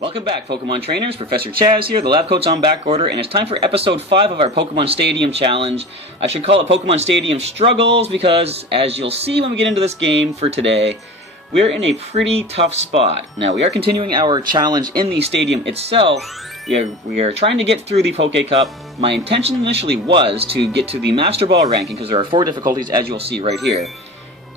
Welcome back, Pokemon Trainers. Professor Chaz here, the lab coat's on back order, and it's time for episode 5 of our Pokemon Stadium challenge. I should call it Pokemon Stadium Struggles because, as you'll see when we get into this game for today, we're in a pretty tough spot. Now, we are continuing our challenge in the stadium itself. We are trying to get through the Poké Cup. My intention initially was to get to the Master Ball ranking because there are 4 difficulties, as you'll see right here.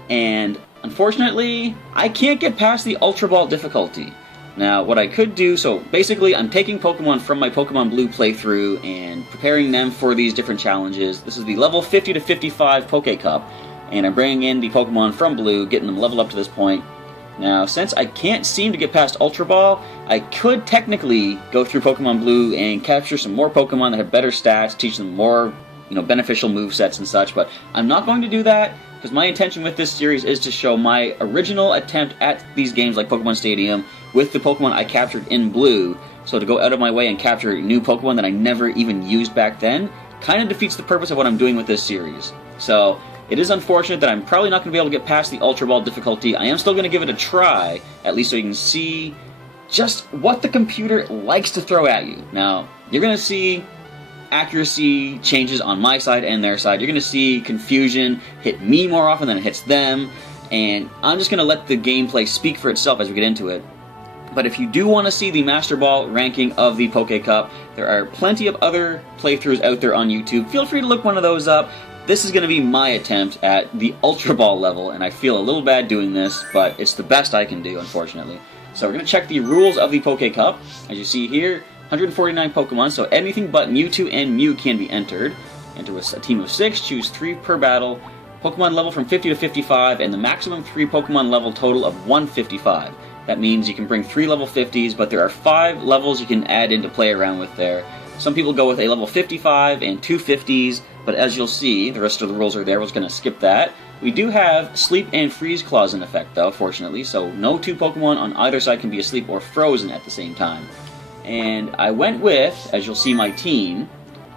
And, unfortunately, I can't get past the Ultra Ball difficulty. Now, what I could do, so basically I'm taking Pokemon from my Pokemon Blue playthrough and preparing them for these different challenges. This is the level 50 to 55 Poké Cup, and I'm bringing in the Pokemon from Blue, getting them leveled up to this point. Now, since I can't seem to get past Ultra Ball, I could technically go through Pokemon Blue and capture some more Pokemon that have better stats, teach them more, beneficial movesets and such, but I'm not going to do that, because my intention with this series is to show my original attempt at these games like Pokemon Stadium with the Pokemon I captured in Blue. So to go out of my way and capture new Pokemon that I never even used back then kind of defeats the purpose of what I'm doing with this series. So it is unfortunate that I'm probably not going to be able to get past the Ultra Ball difficulty. I am still going to give it a try, at least so you can see just what the computer likes to throw at you. Now, you're going to see accuracy changes on my side and their side. You're going to see confusion hit me more often than it hits them, and I'm just going to let the gameplay speak for itself as we get into it. But if you do want to see the Master Ball ranking of the Poké Cup, there are plenty of other playthroughs out there on YouTube. Feel free to look one of those up. This is going to be my attempt at the Ultra Ball level, and I feel a little bad doing this, but it's the best I can do, unfortunately. So we're going to check the rules of the Poké Cup. As you see here, 149 Pokemon, so anything but Mewtwo and Mew can be entered. Enter a team of 6, choose 3 per battle, Pokemon level from 50 to 55, and the maximum 3 Pokemon level total of 155. That means you can bring 3 level 50s, but there are 5 levels you can add in to play around with there. Some people go with a level 55 and 2 50s, but as you'll see, the rest of the rules are there. We're just going to skip that. We do have Sleep and Freeze clause in effect, though, fortunately, so no 2 Pokemon on either side can be asleep or frozen at the same time. And I went with, as you'll see, my team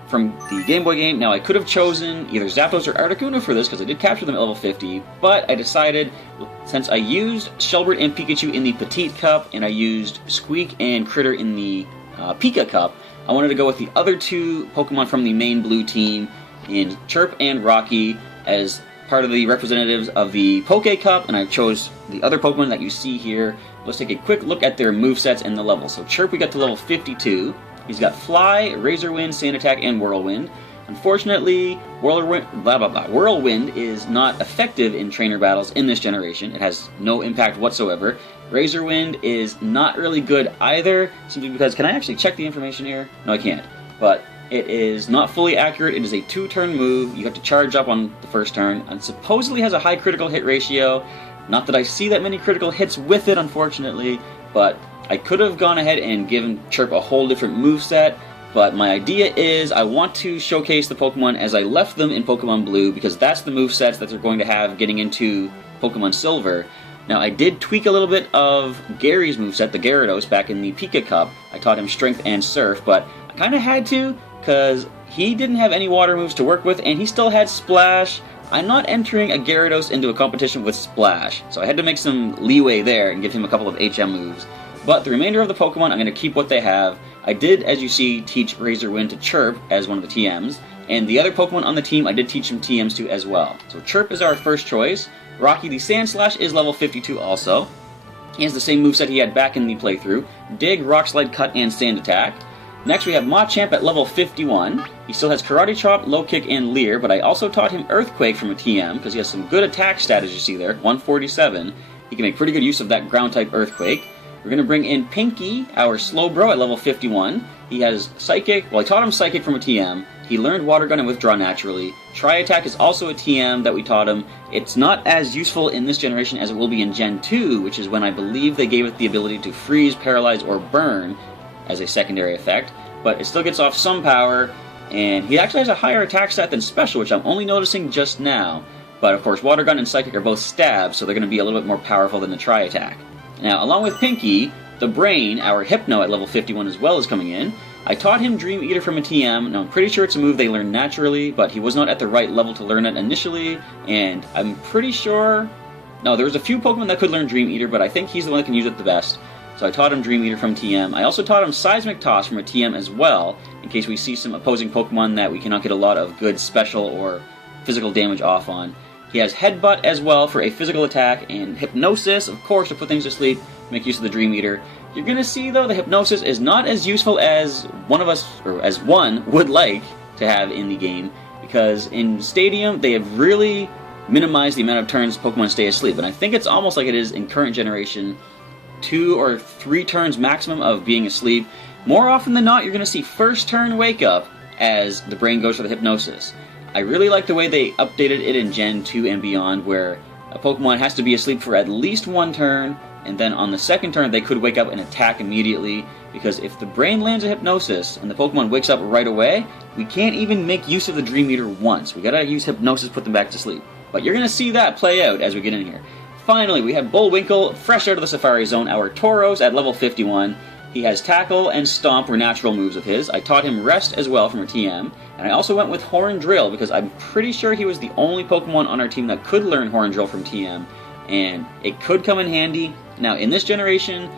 from the Game Boy game. Now, I could have chosen either Zapdos or Articuno for this, because I did capture them at level 50, but I decided, since I used Shelbert and Pikachu in the Petite Cup, and I used Squeak and Critter in the Pika Cup, I wanted to go with the other 2 Pokemon from the main Blue team, in Chirp and Rocky, as part of the representatives of the Poké Cup, and I chose the other Pokemon that you see here. Let's take a quick look at their movesets and the levels. So Chirp, we got to level 52. He's got Fly, Razor Wind, Sand Attack, and Whirlwind. Unfortunately, Whirlwind is not effective in trainer battles in this generation. It has no impact whatsoever. Razor Wind is not really good either, simply because, can I actually check the information here? No, I can't. But it is not fully accurate. It is a 2-turn move. You have to charge up on the first turn, and supposedly has a high critical hit ratio. Not that I see that many critical hits with it, unfortunately, but I could have gone ahead and given Chirp a whole different moveset, but my idea is I want to showcase the Pokemon as I left them in Pokemon Blue, because that's the movesets that they're going to have getting into Pokemon Silver. Now, I did tweak a little bit of Gary's moveset, the Gyarados, back in the Pika Cup. I taught him Strength and Surf, but I kind of had to, because he didn't have any water moves to work with, and he still had Splash. I'm not entering a Gyarados into a competition with Splash, so I had to make some leeway there and give him a couple of HM moves. But the remainder of the Pokemon, I'm going to keep what they have. I did, as you see, teach Razor Wind to Chirp as one of the TMs, and the other Pokemon on the team I did teach some TMs to as well. So Chirp is our first choice. Rocky the Sandslash is level 52 also. He has the same moveset he had back in the playthrough: Dig, Rock Slide, Cut, and Sand Attack. Next we have Machamp at level 51. He still has Karate Chop, Low Kick, and Leer, but I also taught him Earthquake from a TM, because he has some good attack stat, as you see there, 147. He can make pretty good use of that ground-type Earthquake. We're going to bring in Pinky, our Slowbro, at level 51. He has Psychic. Well, I taught him Psychic from a TM. He learned Water Gun and Withdraw naturally. Tri-Attack is also a TM that we taught him. It's not as useful in this generation as it will be in Gen 2, which is when I believe they gave it the ability to freeze, paralyze, or burn as a secondary effect. But it still gets off some power, and he actually has a higher attack stat than Special, which I'm only noticing just now. But of course, Water Gun and Psychic are both stabs, so they're going to be a little bit more powerful than the Tri-Attack. Now, along with Pinky, the Brain, our Hypno at level 51 as well, is coming in. I taught him Dream Eater from a TM. Now, I'm pretty sure it's a move they learn naturally, but he was not at the right level to learn it initially, and I'm pretty sure... No, there was a few Pokemon that could learn Dream Eater, but I think he's the one that can use it the best. So I taught him Dream Eater from TM. I also taught him Seismic Toss from a TM as well, in case we see some opposing Pokemon that we cannot get a lot of good special or physical damage off on. He has Headbutt as well for a physical attack, and Hypnosis, of course, to put things to sleep, make use of the Dream Eater. You're going to see, though, the Hypnosis is not as useful as one of us, or as one, would like to have in the game, because in Stadium, they have really minimized the amount of turns Pokemon stay asleep, and I think it's almost like it is in current generation, 2 or 3 turns maximum of being asleep. More often than not, you're going to see first turn wake up as the brain goes for the Hypnosis. I really like the way they updated it in Gen 2 and beyond, where a Pokemon has to be asleep for at least 1 turn, and then on the second turn they could wake up and attack immediately, because if the brain lands a Hypnosis and the Pokemon wakes up right away, we can't even make use of the Dream Eater once. We gotta use Hypnosis to put them back to sleep. But you're gonna see that play out as we get in here. Finally, we have Bullwinkle, fresh out of the Safari Zone, our Tauros at level 51. He has Tackle and Stomp were natural moves of his. I taught him Rest as well from a TM. And I also went with Horn Drill because I'm pretty sure he was the only Pokemon on our team that could learn Horn Drill from TM. And it could come in handy. Now, in this generation,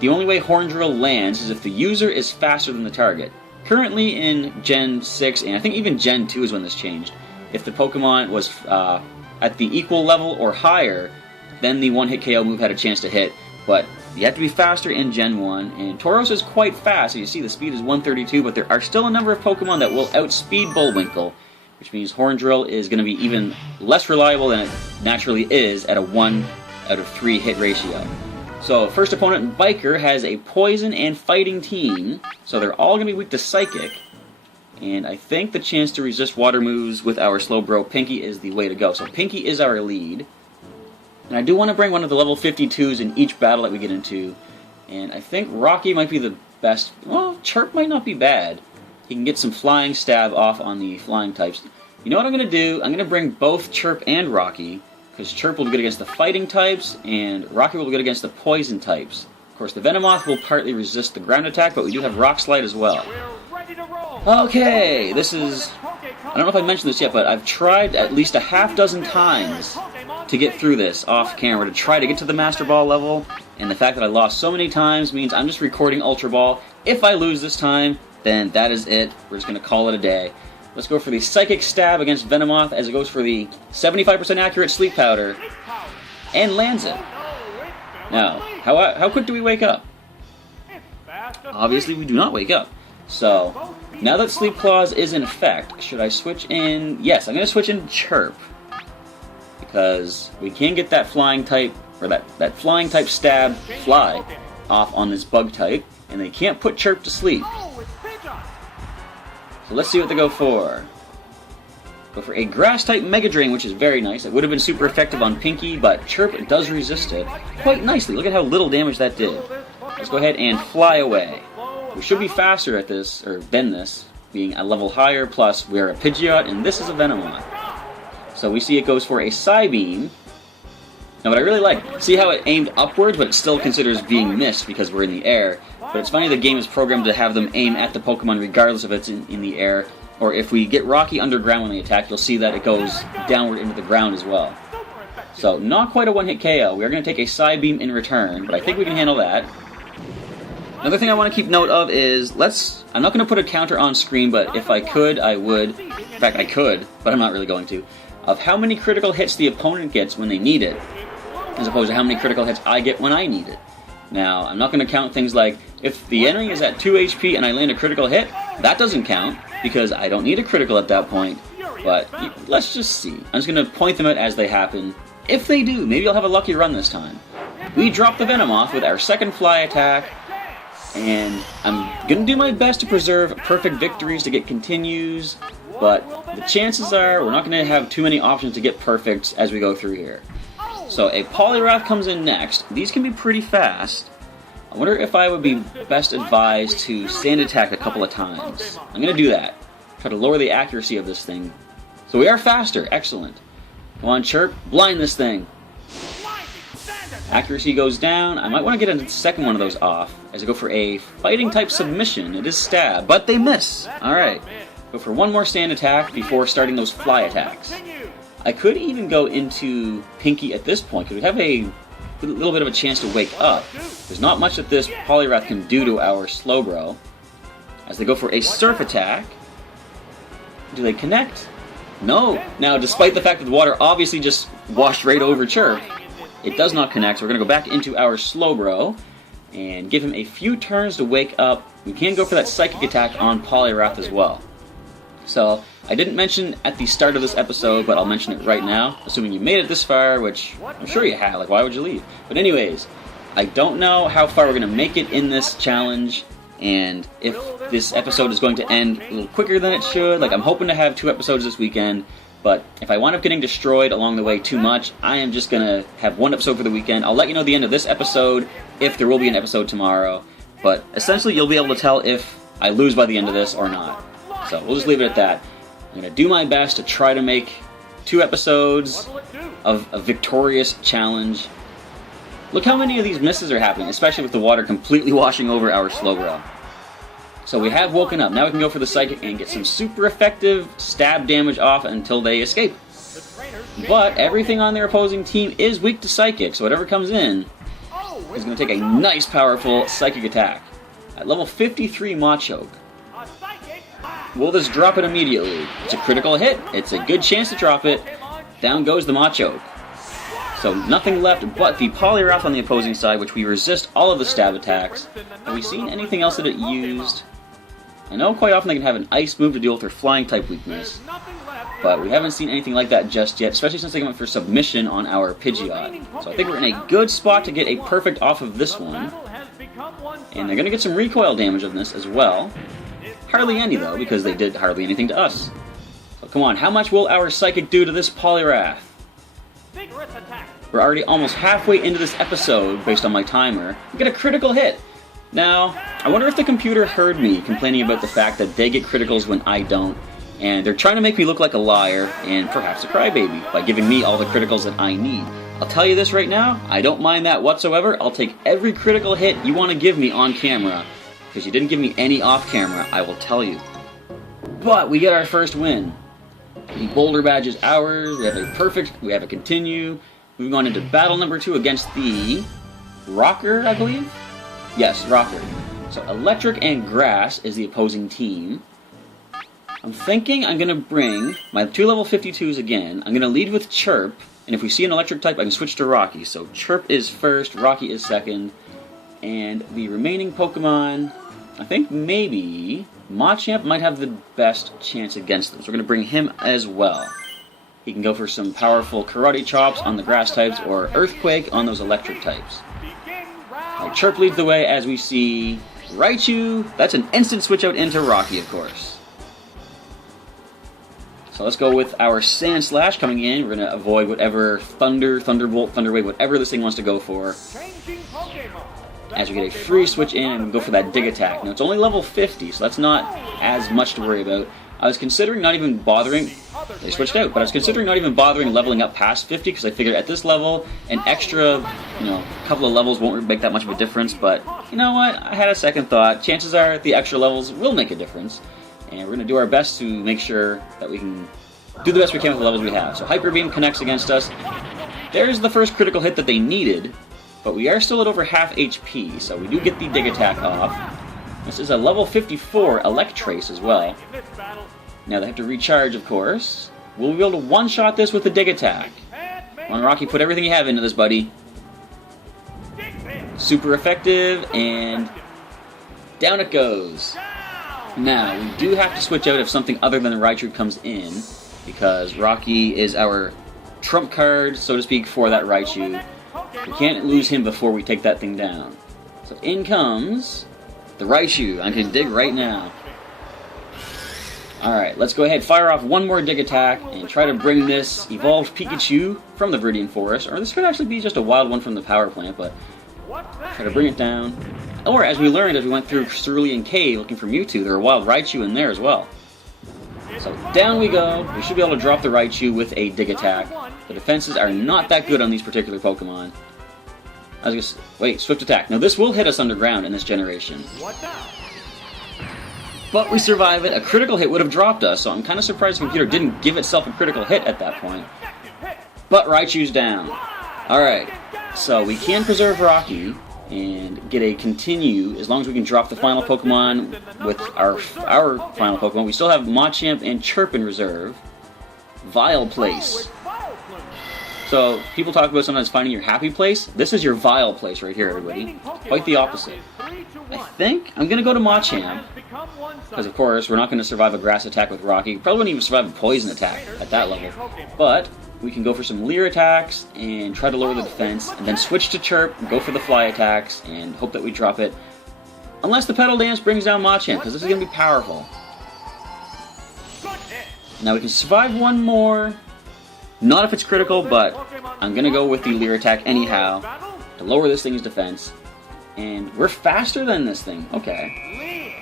the only way Horn Drill lands is if the user is faster than the target. Currently in Gen 6, and I think even Gen 2 is when this changed, if the Pokemon was at the equal level or higher, then the one-hit KO move had a chance to hit. But you have to be faster in Gen 1, and Tauros is quite fast. So you see the speed is 132, but there are still a number of Pokemon that will outspeed Bullwinkle, which means Horn Drill is going to be even less reliable than it naturally is at a 1 out of 3 hit ratio. So first opponent, Biker, has a Poison and Fighting team, so they're all going to be weak to Psychic. And I think the chance to resist water moves with our Slowbro Pinky is the way to go. So Pinky is our lead. And I do want to bring one of the level 52s in each battle that we get into. And I think Rocky might be the best. Well, Chirp might not be bad. He can get some Flying Stab off on the flying types. You know what I'm going to do? I'm going to bring both Chirp and Rocky, because Chirp will be good against the fighting types, and Rocky will be good against the poison types. Of course, the Venomoth will partly resist the ground attack, but we do have Rock Slide as well. Okay, this is... I don't know if I mentioned this yet, but I've tried at least a half dozen times to get through this off camera, to try to get to the Master Ball level, and the fact that I lost so many times means I'm just recording Ultra Ball. If I lose this time, then that is it. We're just going to call it a day. Let's go for the Psychic Stab against Venomoth as it goes for the 75% accurate Sleep Powder, and lands it. Now, how quick do we wake up? Obviously we do not wake up. So, now that Sleep Clause is in effect, should I switch in? Yes, I'm going to switch in Chirp, because we can get that flying type, or that flying type stab, fly, off on this bug type, and they can't put Chirp to sleep. So let's see what they go for. Go for a Grass type Mega Drain, which is very nice. It would have been super effective on Pinky, but Chirp does resist it quite nicely. Look at how little damage that did. Let's go ahead and fly away. We should be faster at this, or than this, being a level higher, plus we're a Pidgeot, and this is a Venomoth. So we see it goes for a Psybeam. Now what I really like, see how it aimed upwards, but it still considers being missed because we're in the air. But it's funny the game is programmed to have them aim at the Pokemon regardless if it's in the air. Or if we get Rocky underground when they attack, you'll see that it goes downward into the ground as well. So not quite a one-hit KO. We are going to take a Psybeam in return, but I think we can handle that. Another thing I want to keep note of is, I'm not going to put a counter on screen, but if I could, I would. In fact, I could, but I'm not really going to. Of how many critical hits the opponent gets when they need it, as opposed to how many critical hits I get when I need it. Now, I'm not going to count things like, if the enemy is at 2 HP and I land a critical hit, that doesn't count, because I don't need a critical at that point. But let's just see. I'm just going to point them out as they happen. If they do, maybe I'll have a lucky run this time. We drop the Venomoth with our second fly attack, and I'm going to do my best to preserve perfect victories to get continues, but the chances are we're not going to have too many options to get perfects as we go through here. So a Poliwrath comes in next. These can be pretty fast. I wonder if I would be best advised to Sand Attack a couple of times. I'm going to do that. Try to lower the accuracy of this thing. So we are faster. Excellent. Come on, Chirp. Blind this thing. Accuracy goes down. I might want to get a second one of those off as I go for a Fighting type Submission. It is Stab, but they miss. Alright. Go for one more Sand Attack before starting those Fly attacks. I could even go into Pinky at this point, because we have a little bit of a chance to wake up. There's not much that this Poliwrath can do to our Slowbro. As they go for a Surf attack. Do they connect? No. Now, despite the fact that the water obviously just washed right over Chirp, it does not connect, so we're going to go back into our Slowbro and give him a few turns to wake up. We can go for that Psychic attack on Poliwrath as well. So, I didn't mention at the start of this episode, but I'll mention it right now, assuming you made it this far, which I'm sure you have, like why would you leave? But anyways, I don't know how far we're going to make it in this challenge, and if this episode is going to end a little quicker than it should. Like, I'm hoping to have 2 episodes this weekend, but if I wind up getting destroyed along the way too much, I am just going to have 1 episode for the weekend. I'll let you know the end of this episode, if there will be an episode tomorrow, but essentially you'll be able to tell if I lose by the end of this or not. So we'll just leave it at that. I'm going to do my best to try to make 2 episodes of a victorious challenge. Look how many of these misses are happening, especially with the water completely washing over our Slowbro. So we have woken up. Now we can go for the Psychic and get some super effective stab damage off until they escape. But everything on their opposing team is weak to Psychic, so whatever comes in is going to take a nice, powerful Psychic attack. At level 53 Machoke. Will this drop it immediately? It's a critical hit. It's a good chance to drop it. Down goes the Machoke. So nothing left but the Poliwrath on the opposing side, which we resist all of the stab attacks. Have we seen anything else that it used? I know quite often they can have an ice move to deal with their flying type weakness, but we haven't seen anything like that just yet, especially since they went for submission on our Pidgeot. So I think we're in a good spot to get a perfect off of this one. And they're going to get some recoil damage on this as well. Hardly any, though, because they did hardly anything to us. So come on, how much will our Psychic do to this Poliwrath? We're already almost halfway into this episode, based on my timer. We get a critical hit. Now, I wonder if the computer heard me complaining about the fact that they get criticals when I don't, and they're trying to make me look like a liar, and perhaps a crybaby, by giving me all the criticals that I need. I'll tell you this right now, I don't mind that whatsoever. I'll take every critical hit you want to give me on camera, because you didn't give me any off camera, I will tell you. But we get our first win. The Boulder Badge is ours, we have a continue. Moving on into battle number 2 against the Rocker, I believe? Yes, Rocker. So Electric and Grass is the opposing team. I'm thinking I'm going to bring my 2 level 52s again. I'm going to lead with Chirp, and if we see an Electric type, I can switch to Rocky. So Chirp is first, Rocky is second, and the remaining Pokemon, I think maybe Machamp might have the best chance against them. So we're going to bring him as well. He can go for some powerful Karate Chops on the Grass types or Earthquake on those Electric types. Chirp leads the way as we see Raichu. That's an instant switch out into Rocky, of course. So let's go with our Sand Slash coming in. We're going to avoid whatever Thunder, Thunderbolt, Thunder Wave, whatever this thing wants to go for. As we get a free switch in and go for that Dig Attack. Now it's only level 50, so that's not as much to worry about. I was considering not even bothering, they switched out, but I was considering not even bothering leveling up past 50 because I figured at this level, an extra, couple of levels won't make that much of a difference, but you know what, I had a second thought. Chances are the extra levels will make a difference, and we're going to do our best to make sure that we can do the best we can with the levels we have. So Hyper Beam connects against us. There's the first critical hit that they needed, but we are still at over half HP, so we do get the Dig Attack off. This is a level 54 Electrace as well. Now they have to recharge, of course. Will we be able to one-shot this with the Dig Attack? Come on, Rocky, put everything you have into this, buddy. Super effective, and down it goes. Now, we do have to switch out if something other than the Raichu comes in, because Rocky is our trump card, so to speak, for that Raichu. We can't lose him before we take that thing down. So in comes the Raichu. I can dig right now. Alright, let's go ahead, fire off one more Dig Attack, and try to bring this evolved Pikachu from the Viridian Forest, or this could actually be just a wild one from the power plant, but try to bring it down. Or, as we learned as we went through Cerulean Cave looking for Mewtwo, there are wild Raichu in there as well. So down we go. We should be able to drop the Raichu with a Dig Attack. The defenses are not that good on these particular Pokemon. I was gonna wait, Swift Attack. Now this will hit us underground in this generation. But we survive it. A critical hit would have dropped us, so I'm kind of surprised the computer didn't give itself a critical hit at that point. But Raichu's down. Alright. So we can preserve Rocky and get a continue as long as we can drop the final Pokemon with our final Pokemon. We still have Machamp and Chirp in reserve. Vile Place. So people talk about sometimes finding your happy place. This is your vile place right here, everybody. Quite the opposite. I think I'm going to go to Machamp, because of course we're not going to survive a grass attack with Rocky. Probably wouldn't even survive a poison attack at that level. But we can go for some Leer attacks and try to lower the defense, and then switch to Chirp, go for the fly attacks, and hope that we drop it. Unless the Petal Dance brings down Machamp, because this is going to be powerful. Now we can survive one more. Not if it's critical, but I'm going to go with the Leer attack anyhow to lower this thing's defense. And we're faster than this thing. Okay.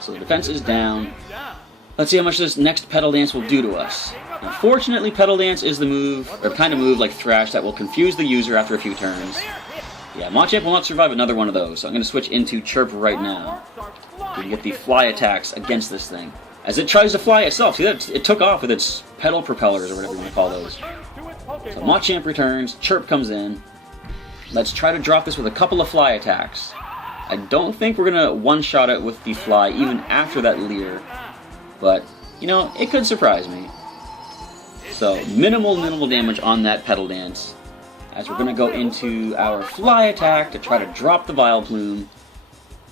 So the defense is down. Let's see how much this next Petal Dance will do to us. Unfortunately, Petal Dance is the move, or kind of move like Thrash, that will confuse the user after a few turns. Yeah, Machamp will not survive another one of those, so I'm going to switch into Chirp right now to get the fly attacks against this thing. As it tries to fly itself. See that? It took off with its pedal propellers, or whatever you want to call those. So Machamp returns, Chirp comes in. Let's try to drop this with a couple of fly attacks. I don't think we're going to one-shot it with the fly, even after that Leer. But, you know, it could surprise me. So, minimal damage on that Petal Dance. As we're going to go into our fly attack to try to drop the Vileplume.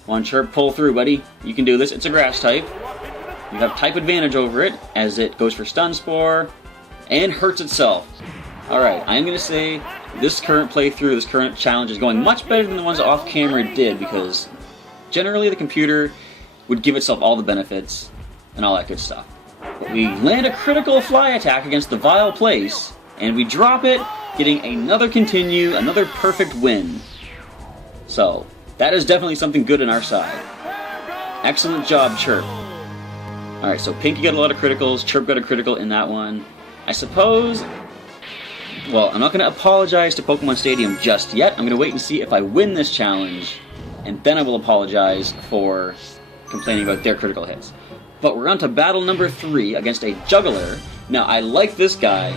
Come on, Chirp, pull through, buddy. You can do this. It's a grass type. You have type advantage over it, as it goes for Stun Spore and hurts itself. Alright, I'm going to say this current playthrough, this current challenge is going much better than the ones off camera did, because generally the computer would give itself all the benefits and all that good stuff. But we land a critical fly attack against the Vile Place, and we drop it, getting another continue, another perfect win. So, that is definitely something good on our side. Excellent job, Chirp. Alright, so Pinky got a lot of criticals, Chirp got a critical in that one. I suppose... Well, I'm not going to apologize to Pokémon Stadium just yet. I'm going to wait and see if I win this challenge, and then I will apologize for complaining about their critical hits. But we're on to battle number 3 against a Juggler. Now, I like this guy.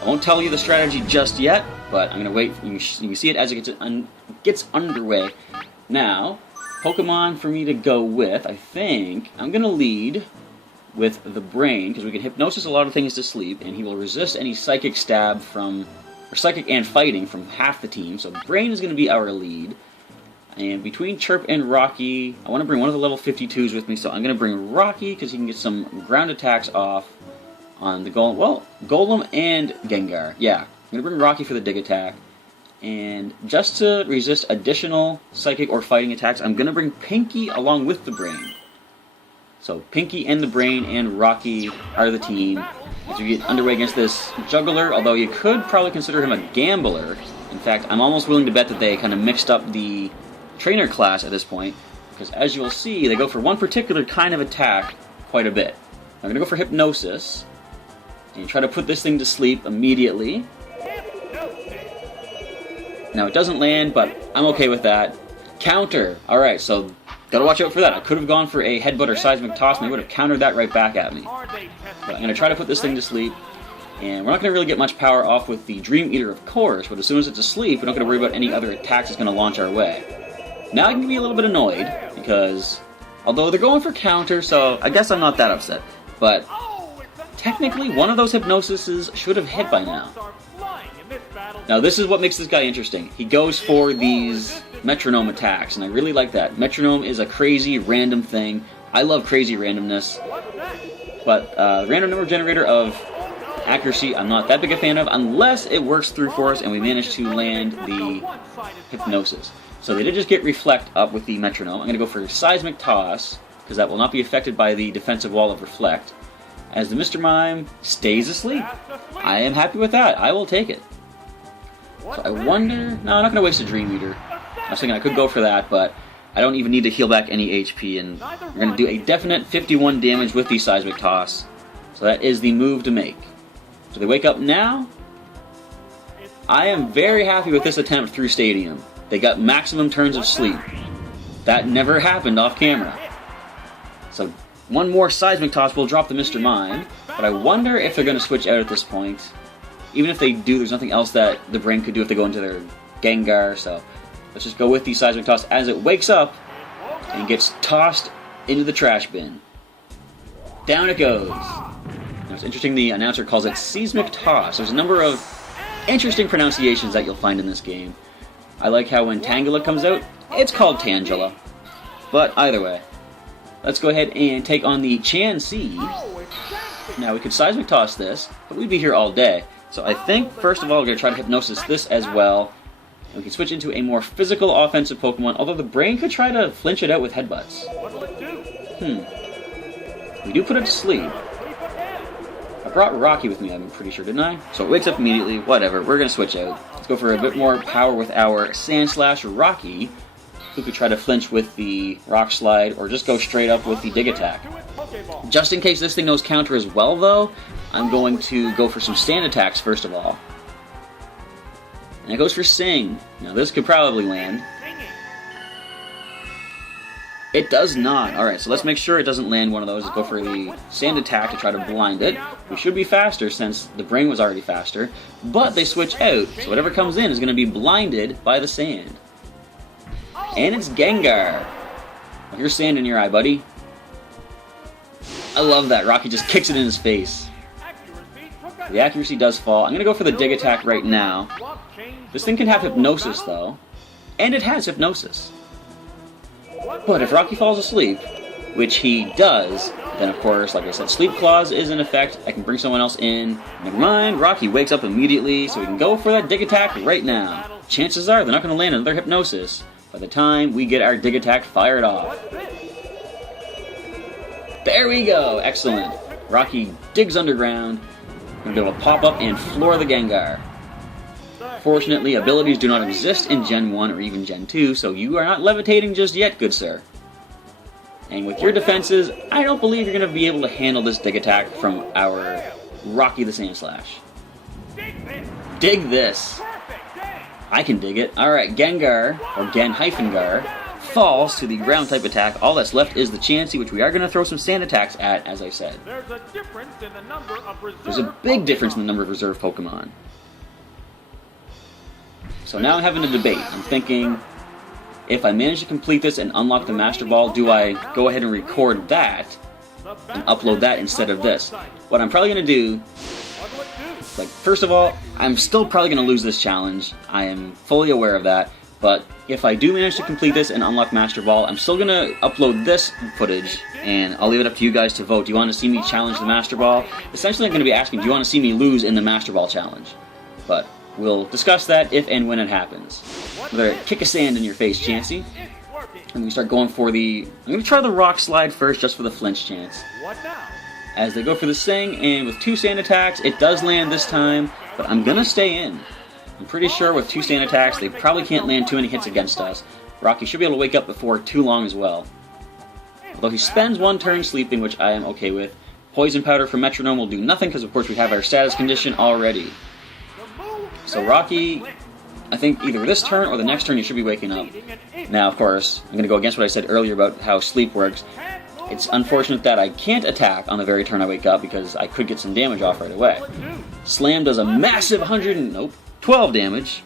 I won't tell you the strategy just yet, but I'm going to wait. You can see it as it gets underway. Now, Pokemon for me to go with, I think I'm going to lead with the Brain, because we can hypnosis a lot of things to sleep, and he will resist any psychic stab from, or psychic and fighting from half the team. So Brain is going to be our lead. And between Chirp and Rocky, I want to bring one of the level 52s with me, so I'm going to bring Rocky, because he can get some ground attacks off on the Golem. Well, Golem and Gengar. Yeah, I'm going to bring Rocky for the dig attack. And just to resist additional psychic or fighting attacks, I'm going to bring Pinky along with the Brain. So Pinky and the Brain and Rocky are the team as we get underway against this Juggler, although you could probably consider him a Gambler. In fact, I'm almost willing to bet that they kind of mixed up the trainer class at this point, because as you will see, they go for one particular kind of attack quite a bit. I'm going to go for Hypnosis, and try to put this thing to sleep immediately. Now, it doesn't land, but I'm okay with that. Counter! Alright, so gotta watch out for that. I could have gone for a headbutt or seismic toss, and they would have countered that right back at me. But I'm going to try to put this thing to sleep, and we're not going to really get much power off with the Dream Eater, of course, but as soon as it's asleep, we're not going to worry about any other attacks it's going to launch our way. Now I can be a little bit annoyed, because although they're going for counter, so I guess I'm not that upset. But technically, one of those Hypnosises should have hit by now. Now this is what makes this guy interesting. He goes for these metronome attacks, and I really like that. Metronome is a crazy, random thing. I love crazy randomness. But random number generator of accuracy, I'm not that big a fan of, unless it works through for us and we manage to land the Hypnosis. So they did just get Reflect up with the metronome. I'm going to go for Seismic Toss, because that will not be affected by the defensive wall of Reflect. As the Mr. Mime stays asleep. I am happy with that. I will take it. So I wonder... No, I'm not going to waste a Dream Eater. I was thinking I could go for that, but I don't even need to heal back any HP, and we're going to do a definite 51 damage with the Seismic Toss. So that is the move to make. Do they wake up now? I am very happy with this attempt through Stadium. They got maximum turns of sleep. That never happened off camera. So one more Seismic Toss will drop the Mr. Mime, but I wonder if they're going to switch out at this point. even if they do, there's nothing else that the brain could do if they go into their Gengar, so let's just go with the Seismic Toss as it wakes up and gets tossed into the trash bin. Down it goes. Now, it's interesting the announcer calls it Seismic Toss. There's a number of interesting pronunciations that you'll find in this game. I like how when Tangela comes out, it's called Tangela. But either way, let's go ahead and take on the Chansey. Now, we could Seismic Toss this, but we'd be here all day. So I think, first of all, we're going to try to Hypnosis this as well. And we can switch into a more physical offensive Pokemon, although the brain could try to flinch it out with Headbutts. We do put it to sleep. I brought Rocky with me, I'm pretty sure, didn't I? So it wakes up immediately, whatever, we're going to switch out. Let's go for a bit more power with our Sandslash Rocky, who could try to flinch with the Rock Slide, or just go straight up with the Dig Attack. Just in case this thing knows counter as well, though, I'm going to go for some stand attacks first of all. And it goes for Sing. Now this could probably land. It does not. Alright, so let's make sure it doesn't land one of those. Let's go for the Sand Attack to try to blind it. We should be faster since the brain was already faster. But they switch out, so whatever comes in is going to be blinded by the sand. And it's Gengar. Well, here's sand in your eye, buddy. I love that. Rocky just kicks it in his face. The accuracy does fall. I'm going to go for the Dig Attack right now. This thing can have Hypnosis, though. And it has Hypnosis. But if Rocky falls asleep, which he does, then of course, like I said, Sleep Clause is in effect. I can bring someone else in. Never mind, Rocky wakes up immediately, so we can go for that Dig Attack right now. Chances are they're not going to land another Hypnosis by the time we get our Dig Attack fired off. There we go! Excellent. Rocky digs underground. We're going to be able to pop up and floor the Gengar. Fortunately, abilities do not exist in Gen 1 or even Gen 2, so you are not levitating just yet, good sir. And with your defenses, I don't believe you're going to be able to handle this Dig Attack from our Rocky the Sandslash. Dig this! I can dig it. Alright, Gengar, or Gen-Gar, falls to the ground type attack. All that's left is the Chansey, which we are going to throw some sand attacks at, as I said. There's a big difference in the number of reserve Pokemon. So now I'm having a debate. I'm thinking, if I manage to complete this and unlock the Master Ball, do I go ahead and record that and upload that instead of this? What I'm probably going to do, like, first of all, I'm still probably going to lose this challenge. I am fully aware of that. But if I do manage to complete this and unlock Master Ball, I'm still going to upload this footage, and I'll leave it up to you guys to vote. Do you want to see me challenge the Master Ball? Essentially, I'm going to be asking, do you want to see me lose in the Master Ball challenge? But we'll discuss that if and when it happens. I'm going to kick a sand in your face, Chansey. And we start going for the... I'm going to try the Rock Slide first, just for the flinch chance. As they go for the Sing, and with 2 sand attacks, it does land this time, but I'm going to stay in. I'm pretty sure with 2 sand attacks, they probably can't land too many hits against us. Rocky should be able to wake up before too long as well. Although he spends 1 turn sleeping, which I am okay with. Poison Powder for Metronome will do nothing, because of course we have our status condition already. So Rocky, I think either this turn or the next turn he should be waking up. Now, of course, I'm going to go against what I said earlier about how sleep works. It's unfortunate that I can't attack on the very turn I wake up, because I could get some damage off right away. Slam does a massive 12 damage,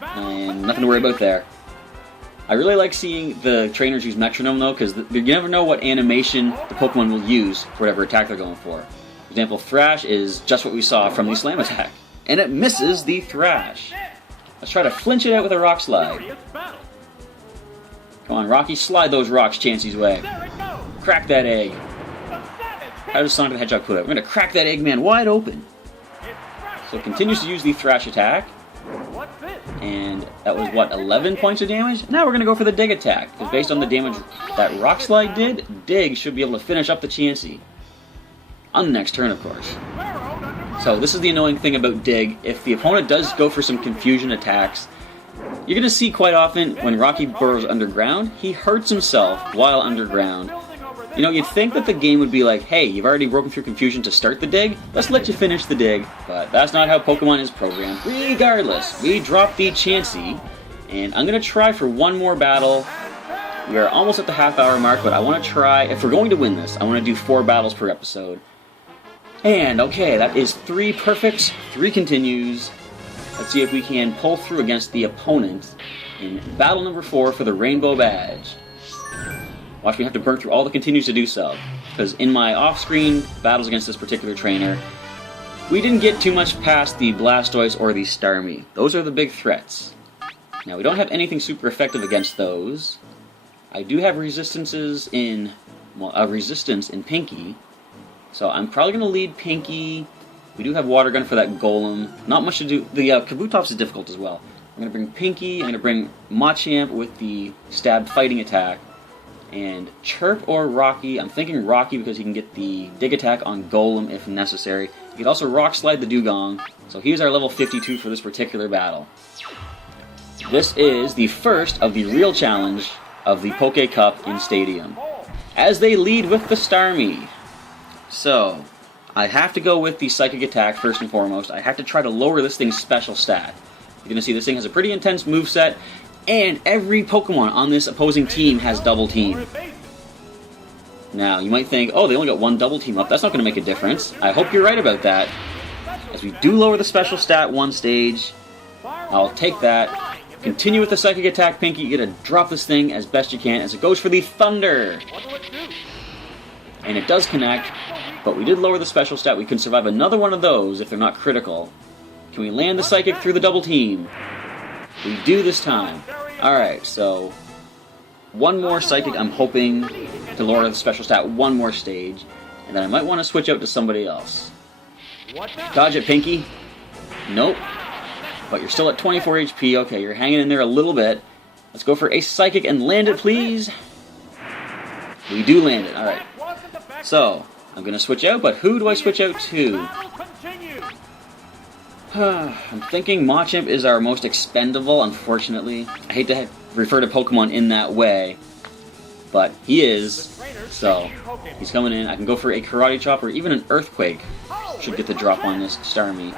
and nothing to worry about there. I really like seeing the trainers use Metronome, though, because you never know what animation the Pokemon will use for whatever attack they're going for. For example, Thrash is just what we saw from the Slam attack. And it misses the Thrash. Let's try to flinch it out with a Rock Slide. Come on, Rocky, slide those rocks Chansey's way. Crack that egg. How does Sonic the Hedgehog put it? We're going to crack that Eggman wide open. So it continues to use the Thrash attack. And that was, what, 11 points of damage? Now we're going to go for the Dig attack. Because based on the damage that Rock Slide did, Dig should be able to finish up the Chansey. On the next turn, of course. So this is the annoying thing about Dig. If the opponent does go for some confusion attacks, you're going to see quite often when Rocky burrows underground, he hurts himself while underground. You know, you'd think that the game would be like, hey, you've already broken through confusion to start the Dig, let's let you finish the Dig. But that's not how Pokemon is programmed. Regardless, we drop the Chansey, and I'm going to try for one more battle. We are almost at the half-hour mark, but I want to try, if we're going to win this, I want to do 4 battles per episode. And, okay, that is 3 perfects, 3 continues. Let's see if we can pull through against the opponent in battle number 4 for the Rainbow Badge. Watch me have to burn through all the continues to do so. Because in my off-screen battles against this particular trainer, we didn't get too much past the Blastoise or the Starmie. Those are the big threats. Now, we don't have anything super effective against those. I do have resistances in... well, a resistance in Pinky. So I'm probably going to lead Pinky. We do have Water Gun for that Golem. Not much to do. The Kabutops is difficult as well. I'm going to bring Pinky. I'm going to bring Machamp with the Stab Fighting attack. And Chirp or Rocky. I'm thinking Rocky because he can get the Dig attack on Golem if necessary. He can also Rock Slide the Dugong. So he's our level 52 for this particular battle. This is the first of the real challenge of the Poké Cup in Stadium, as they lead with the Starmie. So, I have to go with the Psychic attack first and foremost. I have to try to lower this thing's special stat. You're going to see this thing has a pretty intense moveset, and every Pokemon on this opposing team has Double Team. Now, you might think, oh, they only got 1 Double Team up. That's not going to make a difference. I hope you're right about that, as we do lower the special stat 1 stage. I'll take that. Continue with the Psychic attack, Pinky. You gotta drop this thing as best you can as it goes for the Thunder. And it does connect, but we did lower the special stat. We can survive another one of those if they're not critical. Can we land the Psychic through the Double Team? We do this time. Alright, so 1 more Psychic. I'm hoping to lower the special stat 1 more stage, and then I might want to switch out to somebody else. Dodge it, Pinky. Nope. But you're still at 24 HP. Okay, you're hanging in there a little bit. Let's go for a Psychic and land it, please. We do land it. Alright. So, I'm going to switch out, but who do I switch out to? I'm thinking Machamp is our most expendable, unfortunately. I hate to refer to Pokemon in that way, but he is. So, he's coming in. I can go for a Karate Chop or even an Earthquake. Should get the drop on this Starmie.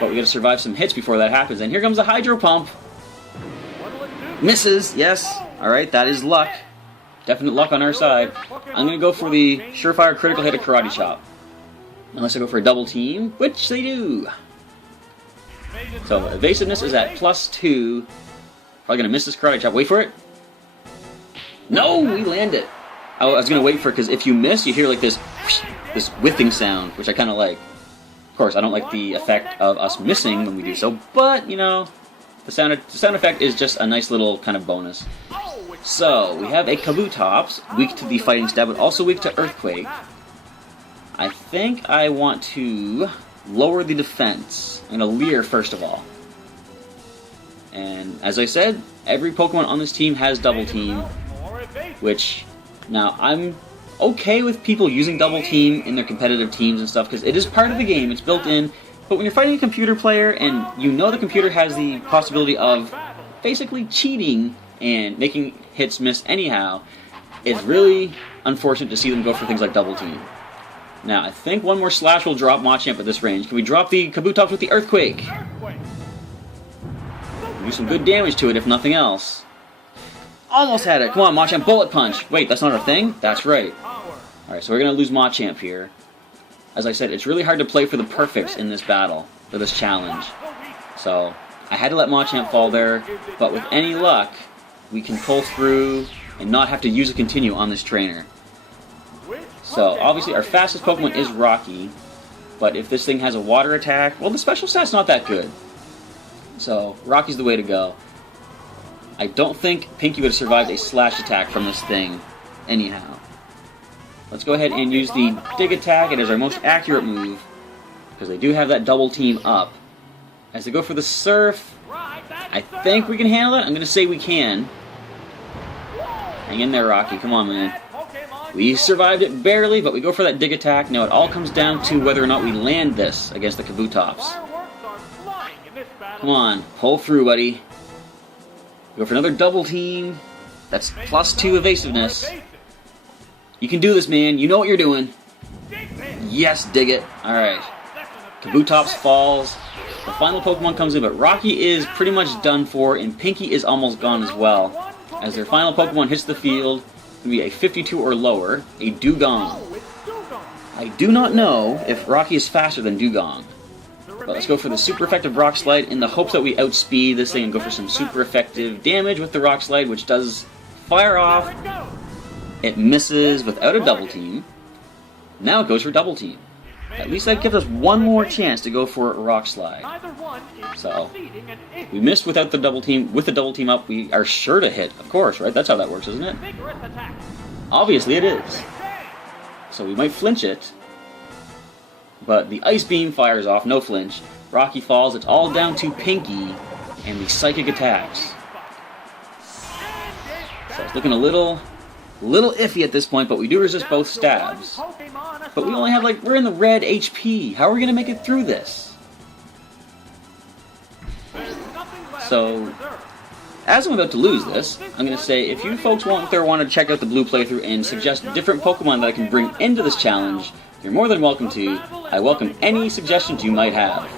But we gotta survive some hits before that happens. And here comes a Hydro Pump. Misses, yes. Alright, that is luck. Definite luck on our side. I'm gonna go for the surefire critical hit of Karate Chop. Unless I go for a Double Team, which they do. So, evasiveness is at +2. Probably gonna miss this Karate Chop. Wait for it. No, we land it. I was gonna wait for it because if you miss, you hear like this whiffing sound, which I kind of like. Of course, I don't like the effect of us missing when we do so, but, you know, the sound effect is just a nice little kind of bonus. So, we have a Kabutops, weak to the Fighting Stab, but also weak to Earthquake. I think I want to lower the defense. I'm going to Leer first of all. And, as I said, every Pokemon on this team has Double Team, which, now, I'm okay with people using Double Team in their competitive teams and stuff, because it is part of the game, it's built in, but when you're fighting a computer player and you know the computer has the possibility of basically cheating and making hits miss anyhow, it's really unfortunate to see them go for things like Double Team. Now, I think 1 more Slash will drop Machamp at this range. Can we drop the Kabutops with the Earthquake? Do some good damage to it, if nothing else. Almost had it. Come on, Machamp, Bullet Punch. Wait, that's not a thing? That's right. Alright, so we're going to lose Machamp here. As I said, it's really hard to play for the perfects in this battle, for this challenge. So, I had to let Machamp fall there, but with any luck, we can pull through and not have to use a continue on this trainer. So, obviously, our fastest Pokemon is Rocky, but if this thing has a water attack, well, the special stat's not that good. So, Rocky's the way to go. I don't think Pinky would have survived a Slash attack from this thing anyhow. Let's go ahead and use the Dig attack. It is our most accurate move, because they do have that Double Team up. As they go for the Surf, I think we can handle it. I'm going to say we can. Hang in there, Rocky. Come on, man. We survived it barely, but we go for that Dig attack. Now, it all comes down to whether or not we land this against the Kabutops. Come on. Pull through, buddy. Go for another Double Team. That's +2 evasiveness. You can do this, man. You know what you're doing. Yes, dig it. Alright. Kabutops falls. The final Pokemon comes in, but Rocky is pretty much done for, and Pinky is almost gone as well. As their final Pokemon hits the field, it's going to be a 52 or lower, a Dugong. I do not know if Rocky is faster than Dugong. But let's go for the super effective Rock Slide in the hopes that we outspeed this thing and go for some super effective damage with the Rock Slide, which does fire off. It misses without a double team. Now it goes for double team. At least that gives us one more chance to go for a Rock Slide. So, we missed without the double team. With the double team up, we are sure to hit, of course, right? That's how that works, isn't it? Obviously it is. So we might flinch it. But the Ice Beam fires off, no flinch. Rocky falls, it's all down to Pinky and the Psychic attacks. So it's looking a little iffy at this point, but we do resist both stabs. But we only have, like, we're in the red HP. How are we going to make it through this? So, as I'm about to lose this, I'm going to say, if you folks want to check out the Blue playthrough and suggest different Pokemon that I can bring into this challenge, you're more than welcome to. I welcome any suggestions you might have.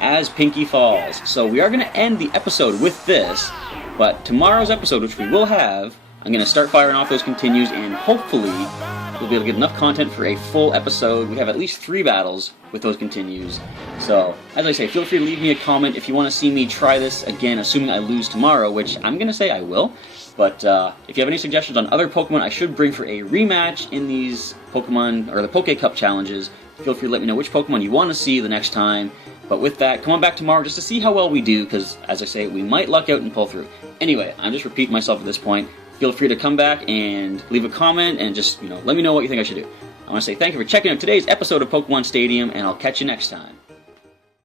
As Pinky falls. So we are going to end the episode with this, but tomorrow's episode, which we will have, I'm going to start firing off those continues, and hopefully we'll be able to get enough content for a full episode. We have at least 3 battles with those continues. So, as I say, feel free to leave me a comment if you want to see me try this again, assuming I lose tomorrow, which I'm going to say I will. But if you have any suggestions on other Pokemon I should bring for a rematch in these Pokemon, or the Poké Cup challenges, feel free to let me know which Pokemon you want to see the next time. But with that, come on back tomorrow just to see how well we do, because, as I say, we might luck out and pull through. Anyway, I'm just repeating myself at this point. Feel free to come back and leave a comment and just, let me know what you think I should do. I want to say thank you for checking out today's episode of Pokémon Stadium, and I'll catch you next time.